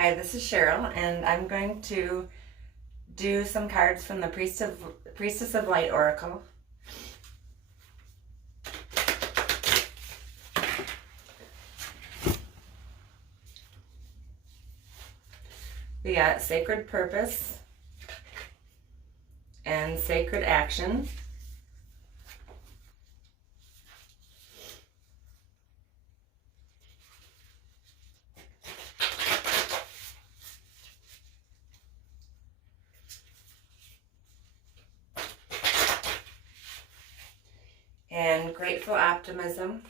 Hi, this is Cheryl, and I'm going to do some cards from the Priestess of Light Oracle. We got Sacred Purpose and Sacred Action. And Grateful Optimism.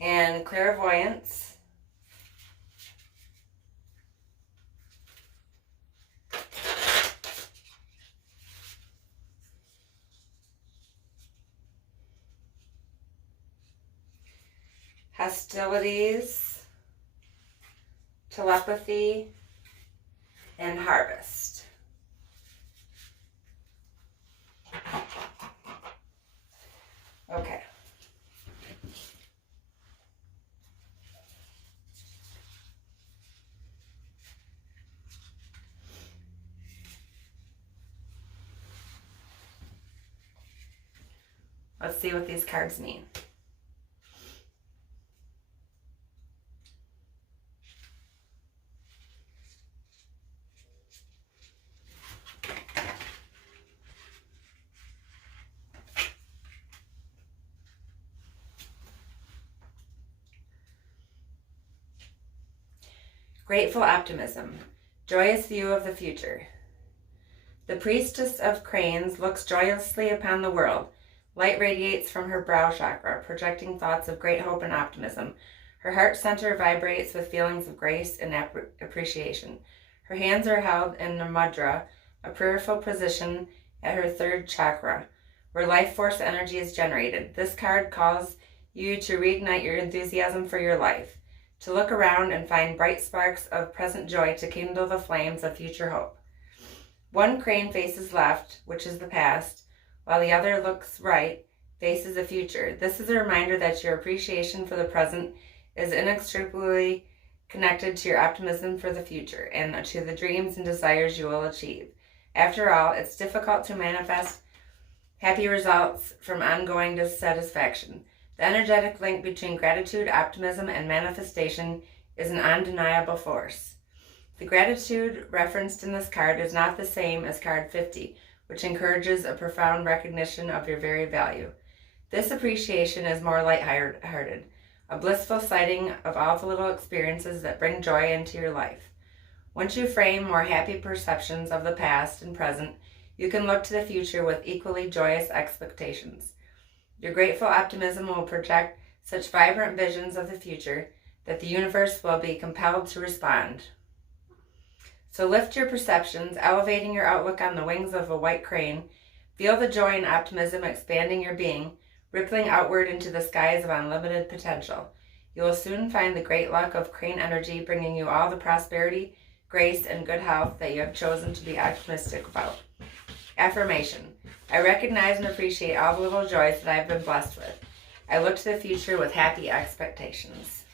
And Clairvoyance. Hostilities. Telepathy, and Harvest. Okay. Let's see what these cards mean. Grateful Optimism, joyous view of the future. The priestess of cranes looks joyously upon the world. Light radiates from her brow chakra, projecting thoughts of great hope and optimism. Her heart center vibrates with feelings of grace and appreciation. Her hands are held in the mudra, a prayerful position at her third chakra, where life force energy is generated. This card calls you to reignite your enthusiasm for your life, to look around and find bright sparks of present joy to kindle the flames of future hope. One crane faces left, which is the past, while the other looks right, faces the future. This is a reminder that your appreciation for the present is inextricably connected to your optimism for the future and to the dreams and desires you will achieve. After all, it's difficult to manifest happy results from ongoing dissatisfaction. The energetic link between gratitude, optimism, and manifestation is an undeniable force. The gratitude referenced in this card is not the same as card 50, which encourages a profound recognition of your very value. This appreciation is more lighthearted, a blissful sighting of all the little experiences that bring joy into your life. Once you frame more happy perceptions of the past and present, you can look to the future with equally joyous expectations. Your grateful optimism will project such vibrant visions of the future that the universe will be compelled to respond. So lift your perceptions, elevating your outlook on the wings of a white crane. Feel the joy and optimism expanding your being, rippling outward into the skies of unlimited potential. You will soon find the great luck of crane energy bringing you all the prosperity, grace, and good health that you have chosen to be optimistic about. Affirmation. I recognize and appreciate all the little joys that I have been blessed with. I look to the future with happy expectations.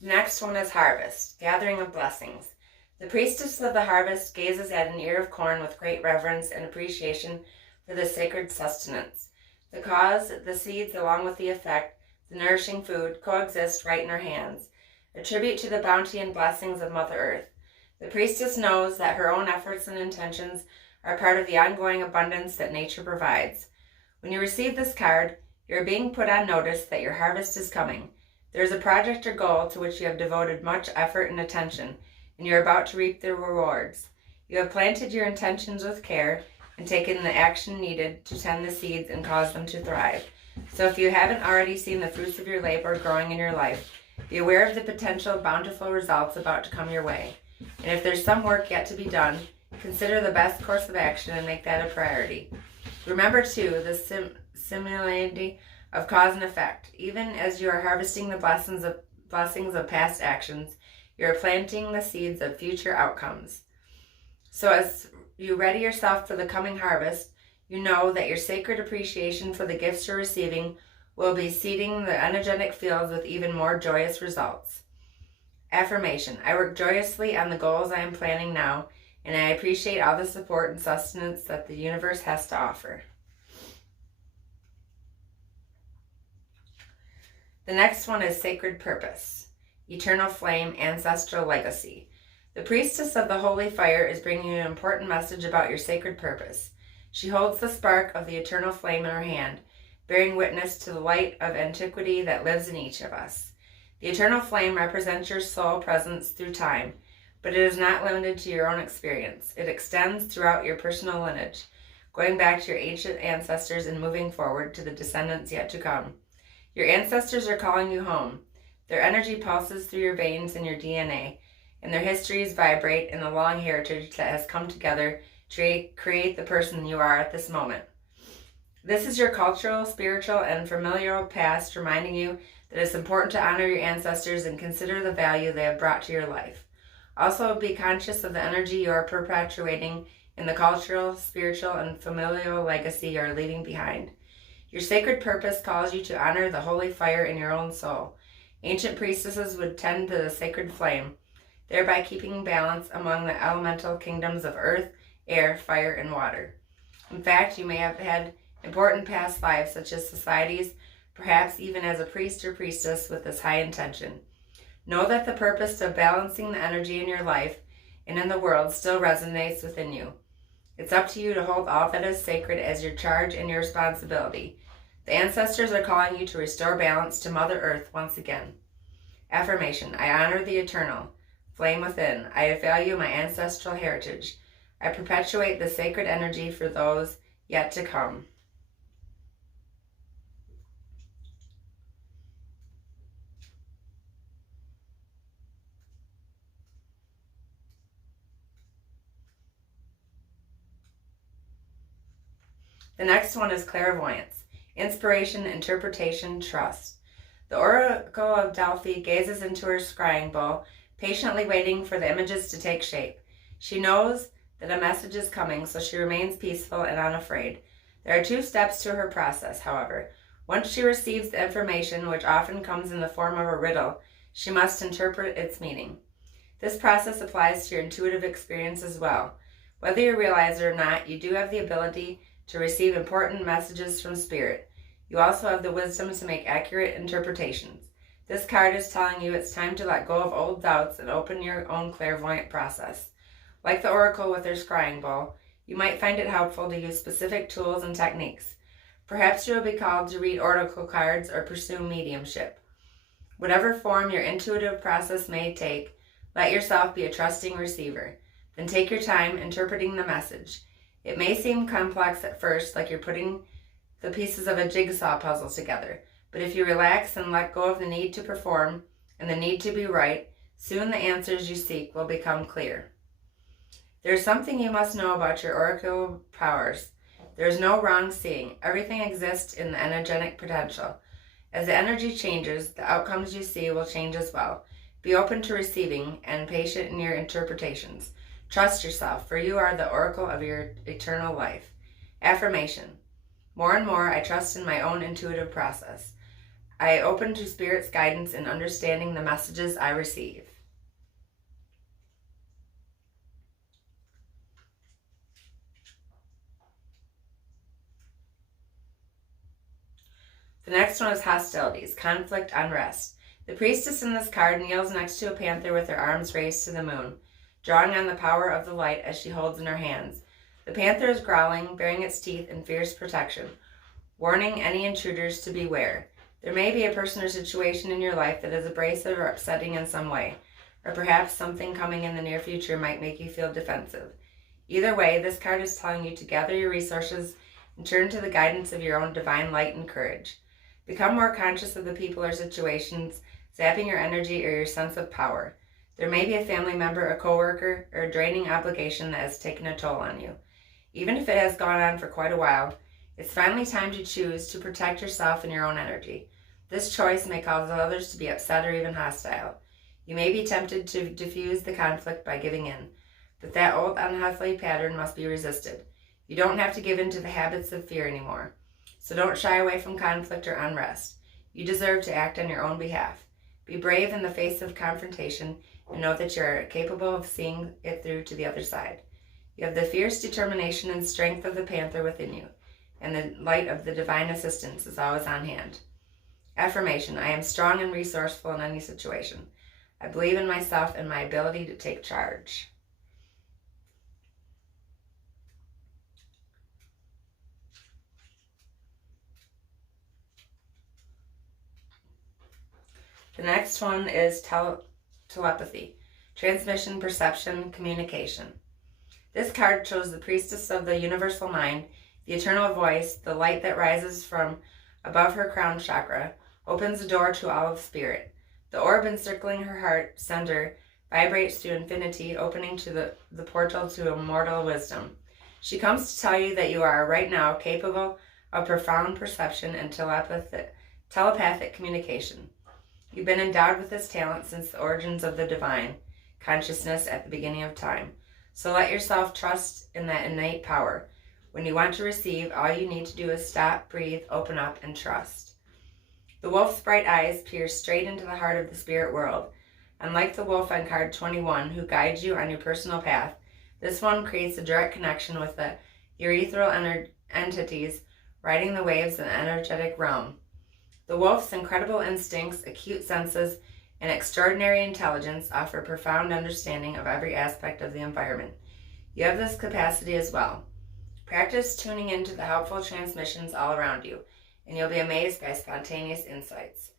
The next one is Harvest, gathering of blessings. The priestess of the harvest gazes at an ear of corn with great reverence and appreciation for the sacred sustenance. The cause, the seeds, along with the effect, the nourishing food, coexist right in her hands, a tribute to the bounty and blessings of Mother Earth. The priestess knows that her own efforts and intentions are part of the ongoing abundance that nature provides. When you receive this card, you are being put on notice that your harvest is coming. There is a project or goal to which you have devoted much effort and attention, and you are about to reap the rewards. You have planted your intentions with care and taken the action needed to tend the seeds and cause them to thrive. So if you haven't already seen the fruits of your labor growing in your life, be aware of the potential bountiful results about to come your way. And if there's some work yet to be done, Consider the best course of action and make that a priority. Remember, too, the similarity of cause and effect. Even as you are harvesting the blessings of past actions, you are planting the seeds of future outcomes. So as you ready yourself for the coming harvest, you know that your sacred appreciation for the gifts you're receiving will be seeding the energetic fields with even more joyous results. Affirmation. I work joyously on the goals I am planning now, and I appreciate all the support and sustenance that the universe has to offer. The next one is sacred purpose, eternal flame, ancestral legacy. The priestess of the holy fire is bringing you an important message about your sacred purpose. She holds the spark of the eternal flame in her hand, bearing witness to the light of antiquity that lives in each of us. The eternal flame represents your soul presence through time, but it is not limited to your own experience. It extends throughout your personal lineage, going back to your ancient ancestors and moving forward to the descendants yet to come. Your ancestors are calling you home. Their energy pulses through your veins and your DNA, and their histories vibrate in the long heritage that has come together to create the person you are at this moment. This is your cultural, spiritual, and familial past reminding you that it's important to honor your ancestors and consider the value they have brought to your life. Also, be conscious of the energy you are perpetuating in the cultural, spiritual, and familial legacy you are leaving behind. Your sacred purpose calls you to honor the holy fire in your own soul. Ancient priestesses would tend to the sacred flame, thereby keeping balance among the elemental kingdoms of earth, air, fire, and water. In fact, you may have had important past lives such as societies, perhaps even as a priest or priestess with this high intention. Know that the purpose of balancing the energy in your life and in the world still resonates within you. It's up to you to hold all that is sacred as your charge and your responsibility. The ancestors are calling you to restore balance to Mother Earth once again. Affirmation. I honor the eternal flame within. I value my ancestral heritage. I perpetuate the sacred energy for those yet to come. The next one is clairvoyance, inspiration, interpretation, trust. The Oracle of Delphi gazes into her scrying bowl, patiently waiting for the images to take shape. She knows that a message is coming, so she remains peaceful and unafraid. There are 2 steps to her process, however. Once she receives the information, which often comes in the form of a riddle, she must interpret its meaning. This process applies to your intuitive experience as well. Whether you realize it or not, you do have the ability to receive important messages from Spirit. You also have the wisdom to make accurate interpretations. This card is telling you it's time to let go of old doubts and open your own clairvoyant process. Like the Oracle with her scrying bowl, you might find it helpful to use specific tools and techniques. Perhaps you will be called to read oracle cards or pursue mediumship. Whatever form your intuitive process may take, let yourself be a trusting receiver. Then take your time interpreting the message. It may seem complex at first, like you're putting the pieces of a jigsaw puzzle together, but if you relax and let go of the need to perform and the need to be right, soon the answers you seek will become clear. There's something you must know about your oracle powers. There's no wrong seeing. Everything exists in the energetic potential. As the energy changes, the outcomes you see will change as well. Be open to receiving and patient in your interpretations. Trust yourself, for you are the oracle of your eternal life. Affirmation. More and more, I trust in my own intuitive process. I open to Spirit's guidance in understanding the messages I receive. The next one is hostilities, conflict, unrest. The priestess in this card kneels next to a panther with her arms raised to the moon, drawing on the power of the light as she holds in her hands. The panther is growling, baring its teeth in fierce protection, warning any intruders to beware. There may be a person or situation in your life that is abrasive or upsetting in some way, or perhaps something coming in the near future might make you feel defensive. Either way, this card is telling you to gather your resources and turn to the guidance of your own divine light and courage. Become more conscious of the people or situations zapping your energy or your sense of power. There may be a family member, a coworker, or a draining obligation that has taken a toll on you. Even if it has gone on for quite a while, it's finally time to choose to protect yourself and your own energy. This choice may cause others to be upset or even hostile. You may be tempted to diffuse the conflict by giving in, but that old unhealthy pattern must be resisted. You don't have to give in to the habits of fear anymore. So don't shy away from conflict or unrest. You deserve to act on your own behalf. Be brave in the face of confrontation and know that you're capable of seeing it through to the other side. You have the fierce determination and strength of the panther within you, and the light of the divine assistance is always on hand. Affirmation: I am strong and resourceful in any situation. I believe in myself and my ability to take charge. The next one is telepathy, transmission, perception, communication. This card shows the priestess of the universal mind, the eternal voice, the light that rises from above her crown chakra, opens the door to all of spirit. The orb encircling her heart center vibrates to infinity, opening to the portal to immortal wisdom. She comes to tell you that you are right now capable of profound perception and telepathic communication. You've been endowed with this talent since the origins of the divine consciousness at the beginning of time. So let yourself trust in that innate power. When you want to receive, all you need to do is stop, breathe, open up, and trust. The wolf's bright eyes peer straight into the heart of the spirit world. Unlike the wolf on card 21, who guides you on your personal path, this one creates a direct connection with the ethereal entities riding the waves in the energetic realm. The wolf's incredible instincts, acute senses, and extraordinary intelligence offer profound understanding of every aspect of the environment. You have this capacity as well. Practice tuning into the helpful transmissions all around you, and you'll be amazed by spontaneous insights.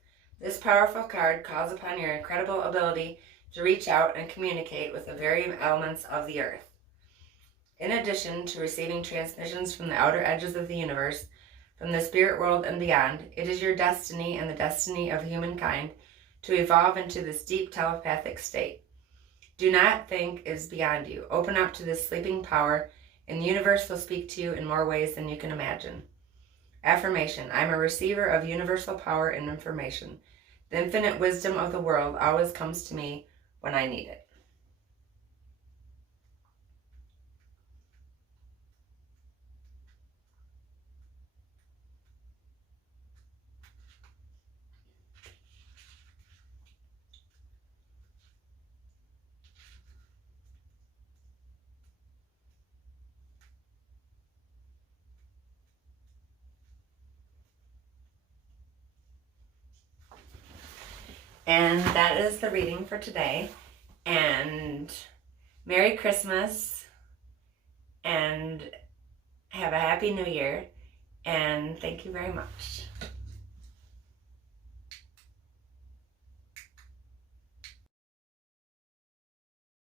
This powerful card calls upon your incredible ability to reach out and communicate with the very elements of the earth. In addition to receiving transmissions from the outer edges of the universe, from the spirit world and beyond, it is your destiny and the destiny of humankind to evolve into this deep telepathic state. Do not think it is beyond you. Open up to this sleeping power, and the universe will speak to you in more ways than you can imagine. Affirmation: I am a receiver of universal power and information. The infinite wisdom of the world always comes to me when I need it. And that is the reading for today. And Merry Christmas, and have a Happy New Year, and thank you very much.